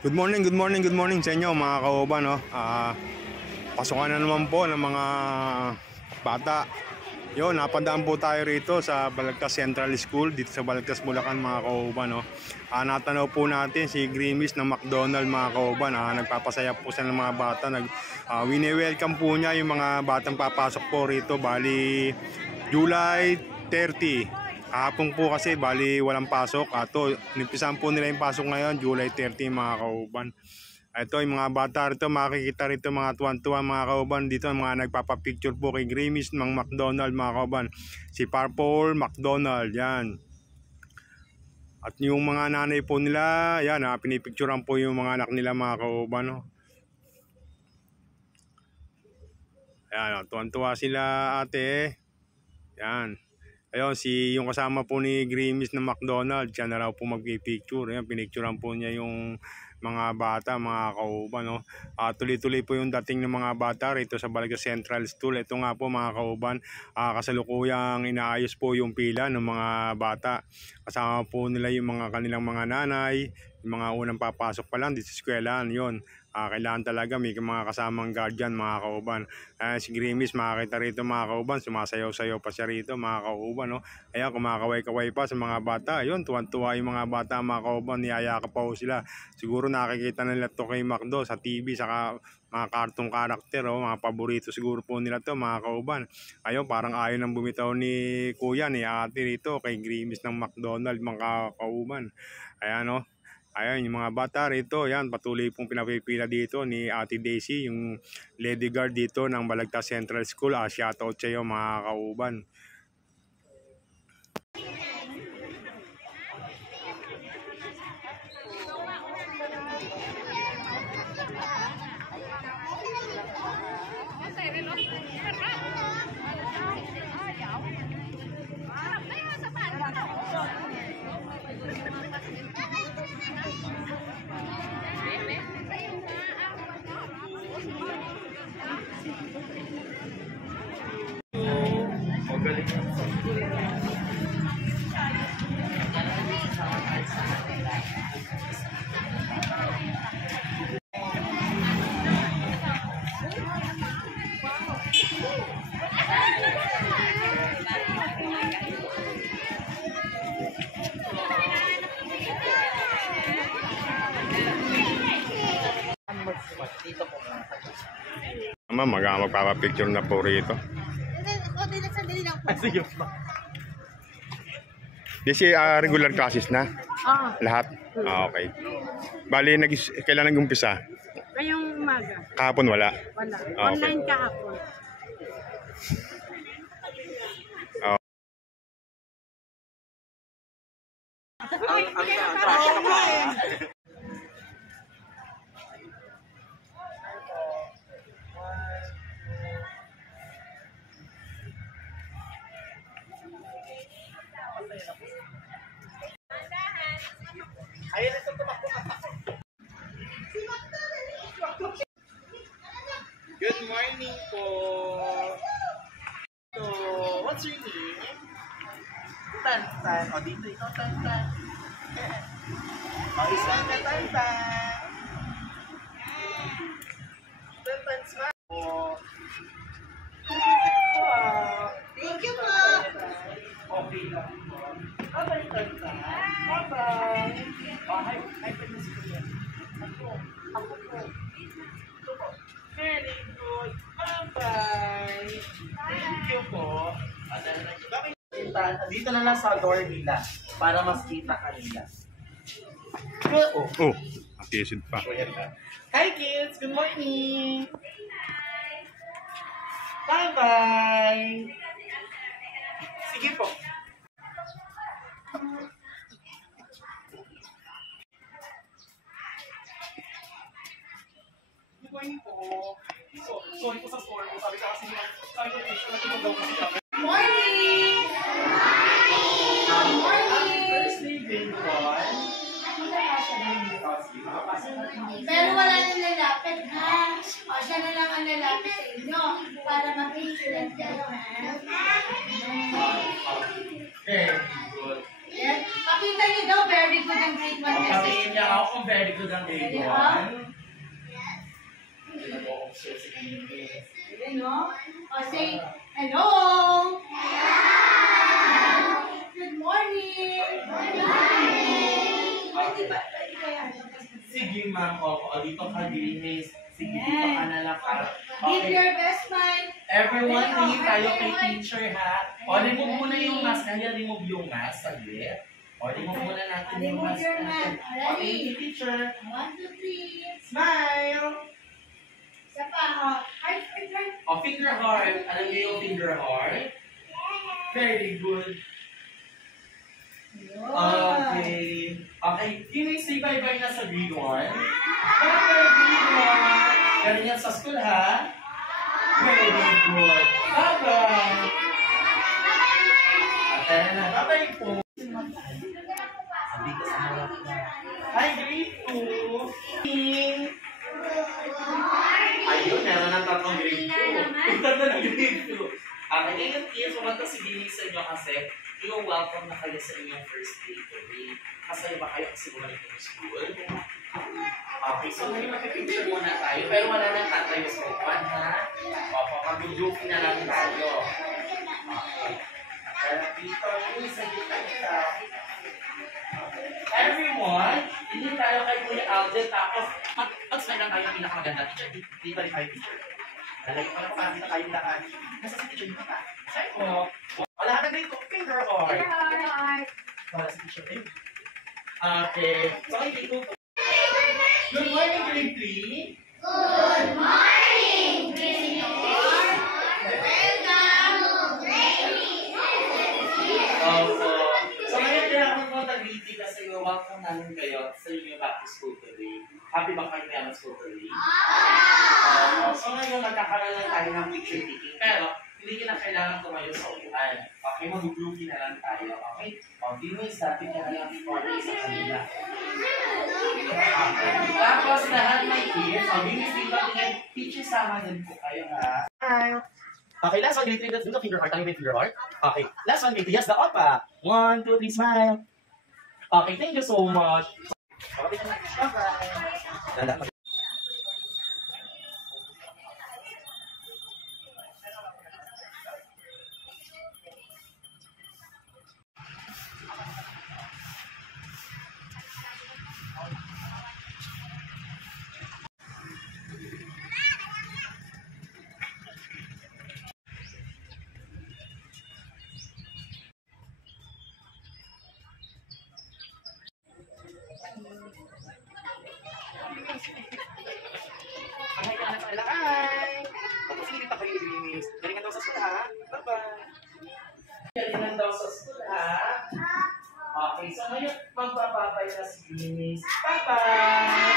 Good morning sa inyo mga kauban, no? Pasukan na naman po ng mga bata. Yun, napadaan po tayo rito sa Balagtas Central School, dito sa Balagtas, Bulacan mga kauban, no? Natanaw po natin si Grimis ng McDonald mga kauban. Nagpapasaya po sa mga bata. Wini-welcome po niya yung mga batang papasok po rito. Bali, July 30. Kahapon po kasi bali walang pasok. Nimpisan po nila yung pasok ngayon, July 30 mga kauban. Ito yung mga bata rito, makikita rito mga tuwan-tuwa mga kauban. Dito mga nagpapapicture po kay Grimis ng McDonald mga kauban. Si Purple McDonald, yan. At yung mga nanay po nila, yan, pinipicturean po yung mga anak nila mga kauban, no? Yan, tuwan-tuwa sila ate. Yan. Ayun, yung kasama po ni Grimis ng McDonald, siya na raw po magpipicture. Ayan, pinicturean po niya yung mga bata, mga kauban, no? Tuloy-tuloy po yung dating ng mga bata rito sa Balagtas Central School. Ito nga po mga kauban, kasalukuyang inaayos po yung pila ng mga bata. Kasama po nila yung mga kanilang mga nanay, yung mga unang papasok pa lang dito sa eskwelahan. Yun, kailangan talaga may mga kasamang guardian mga kauban. Si Grimis makakita rito mga kauban, sumasayaw-sayaw pa siya rito mga kauban, no? Ayan, kumakaway-kaway pa sa mga bata. Ayun, tuwan-tuwa yung mga bata mga kauban, niyayakap pa po sila. Siguro nakikita nila to kay Macdo sa TV, saka mga cartoon character, mga paborito siguro po nila to mga kauban. Ayun, parang ayaw nang bumitaw ni kuya, ni ate rito kay Grimis ng McDonald mga kauban. Ayan, no? Ayan, yung mga bata rito, yan, patuloy pong pinapipila dito ni Ate Daisy, yung lady guard dito ng Balagtas Central School. Shoutout sa iyo mga kauban. Magpapapicture na po rito. Kasi regular classes na? Lahat? Okay. Bali, kailan nag-umpisa? Ngayong umaga. Kahapon wala? Wala. Okay. Online kahapon. Good morning po. So, what's your name? Tantan. O, dito ikaw, Tantan. O, isang ka, Tantan. Tantan, smile po. Thank you po. Okay lang po. Bye-bye, Tantan. Bye-bye. O, hi pa niyo si Kuya. Ako po. Ito po. Very good. Bye-bye. Thank you po. Dito na lang sa door nila para mas kita ka nila. Oh, atisid pa. Hi kids! Good morning! Bye-bye! Sige po. Good morning po. Sorry po sa store mo. Sabi ka kasi sabi ko daw kasi kami. Morning! First name din po. Pero wala nang lalapit ha. O siya na lang ang lalapit sa inyo para ma-picture kayo ha. Very good. Yes. Pakita niyo daw, very good ang grade 1 message. Patingin niya ako kung very good ang grade 1. Ayan, no? O, say, hello! Good morning! Sige ma'am, o dito ka Grimis. Sige, dito ka na lang ka. Give your best smile. Everyone, tingin tayo kay teacher ha. O, remove muna yung mask. Kaya remove yung mask. Saglit. O, remove muna natin yung mask natin. Okay, teacher. 1, 2, 3. Smile! Isa pa, heart, heart, heart. O, finger heart. Alam niyo yung finger heart? Very good. Okay. Okay. Can say bye-bye na sa grade 1? Bye-bye, grade 1. Galing yan sa school, ha? Very good. Bye-bye. At na. Bye-bye po. Sabi ka sa harap na. Hi, grade 2. Ayun, meron ng tatlong grade 2. Tatlong na grade 2. Okay, ngayon, kids, pumunta si Dini sa inyo kasi yung welcome na kayo sa inyong first day today. Kasi ba kayo kasi bumalik ng school? Okay, so ngayon mag-picture muna tayo. Pero wala nang tatayo sa upan, ha? Opo, mag-grouping na lang tayo. Okay. Pero dito, yung sa gitna kita. Everyone, hindi tayo kay Kuya Alden. Tapos, mag-smile lang tayo ang pinakamaganda. Teacher, di ba rin kayo teacher? Lalagyan ko na pakakita tayong lahat. Nasa si teacher dito ka. Say po. Wala ka na dito. Finger heart. Wala si teacher eh. Okay. So, ay, dito. Good morning, grade 3. Good morning, grade 4. Welcome to grade 3. Opo. So, ngayon kailangan ko tag-grade kasi welcome namin kayo sa inyong back to school today. Happy ba kayo kaya school today? So ngayon, magkakaroon lang tayo ng picture taking. Pero, hindi nyo na kailangan tumayo sa upuan. Okay, mag-grouping na lang tayo. Okay? O, Dinis, dati ka na lang order sa kanila. Okay. Tapos, lahat ng kids, o, Dinis, dito, tingnan, teacher, sama din po kayo, ha? Hi! Okay, last one, grade 3, that's the finger heart. Ano yung finger heart? Okay, last one, grade 3, yes, the opa. 1, 2, 3, smile. Okay, thank you so much. Okay, bye-bye. Hi! Tapos hindi pa kayo Grimis. Galingan daw sa school, ha? Bye-bye! Galingan daw sa school, ha? Okay, so ngayon magbababay na si Grimis. Bye-bye!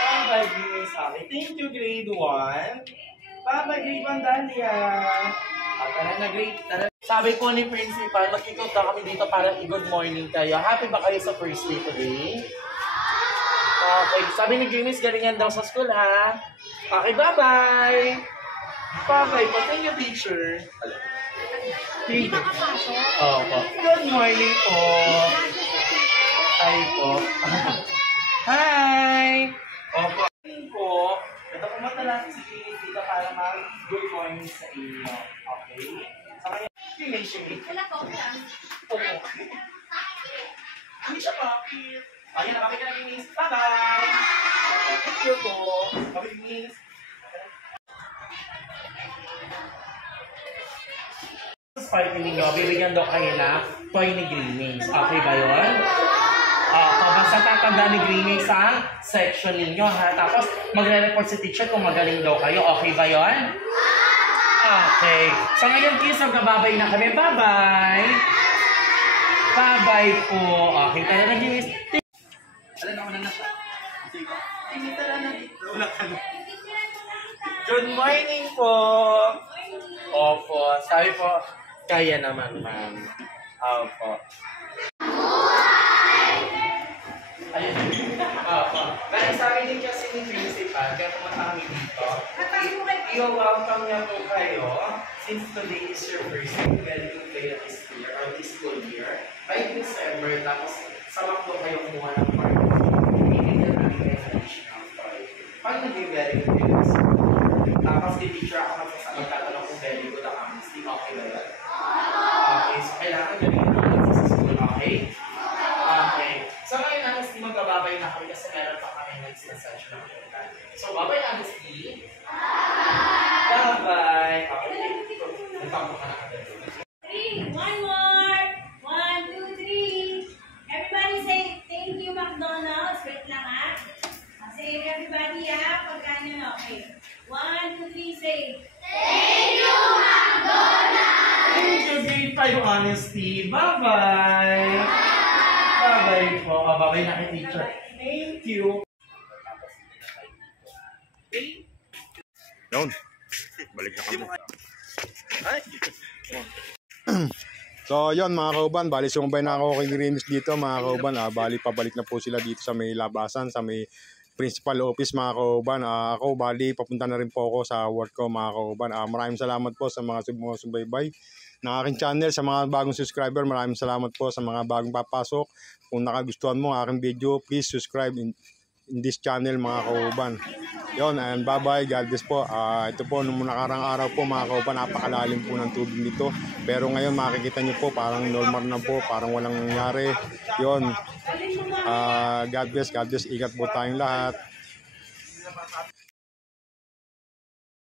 Bye-bye, Grimis. Okay, thank you, grade 1. Bye-bye, grade 1, Dahlia. At tara na, grade. Tara. Sabi po ni Principal, mag-ikot na kami dito para i-good morning kayo. Happy ba kayo sa first day today? Okay, sabi ni Grimis, galingan daw sa school, ha? Okay, bye-bye! Bye-bye po. Thank you, teacher. Thank you. Opo. Good morning po. Hi po. Hi! Opo. Po, ito pumunta lang si Grimis dito para mag-good morning sa inyo. Okay? Sa kanya, Grimis. Opo. Hindi siya kapit. Ayan, nakapit ka na, Grimis. Bye-bye! Thank you po. Kapit, Grimis. Party ninyo, bibigyan daw kayo na toy ni Grimis. Okay ba yun? Basta tatanda ni Grimis ang section ninyo, ha? Tapos, magre-report si teacher kung magaling daw kayo. Okay ba yun? Okay. So, ngayon, kids, magbababay na kami. Bye-bye! Bye-bye po. Okay, tara na, Grimis. Alam na, una na siya. Tara na. Una ka na. Good morning po. Opo. Sabi po, kaya naman, ma'am. Opo. Ayun. Opo. Dahil sabi din kasi ni Principal, kaya pumunta kami dito. I-welcome niya po kayo. Since today is your first day, very good kayo this year, or this school year. by December, tapos sa McDo kayo kumuha ng party. Bibigyan namin kayo ng additional party. Pag naging very good yun, tapos di-picture ako magsasagot tatanong kung very good ang aming steam. Okay ba yan? Okay, so kailangan galing namin sa school. Okay? Okay. So ngayon, honestly, magbababay na kami kasi meron pa kami next message na punta. So, bye-bye, honestly. Bye-bye. Okay. Nagtampo ka na agad. 3, one more. 1, 2, 3. Everybody say, thank you, McDonald's. Wait lang, ha? Say, everybody, ha? Pagkano na, okay. 1, 2, 3, say, thank you, McDonald's! Thank you, grade 5 honesty. Bye-bye. Bye-bye po. Bye-bye na kay teacher. Thank you. Yun. Balik na kami. So yun mga kauban, bali sumabay na ako kay Grimis dito mga kauban. Bali pabalik na po sila dito sa may labasan, sa may principal office mga kauban. Ako bali papunta na rin po ako sa work ko mga kauban. Maraming salamat po sa mga sumusubaybay ng aking channel. Sa mga bagong subscriber, maraming salamat po sa mga bagong papasok. Kung nakagustuhan mo ang aking video, please subscribe in this channel mga kauban. Yon, and bye bye, God bless po. Ito po, nung nakarang araw po mga kauban, napakalalim po ng tubig nito. Pero ngayon makikita nyo po, parang normal na po, parang walang nangyari. Yon, God bless, ingat po tayong lahat.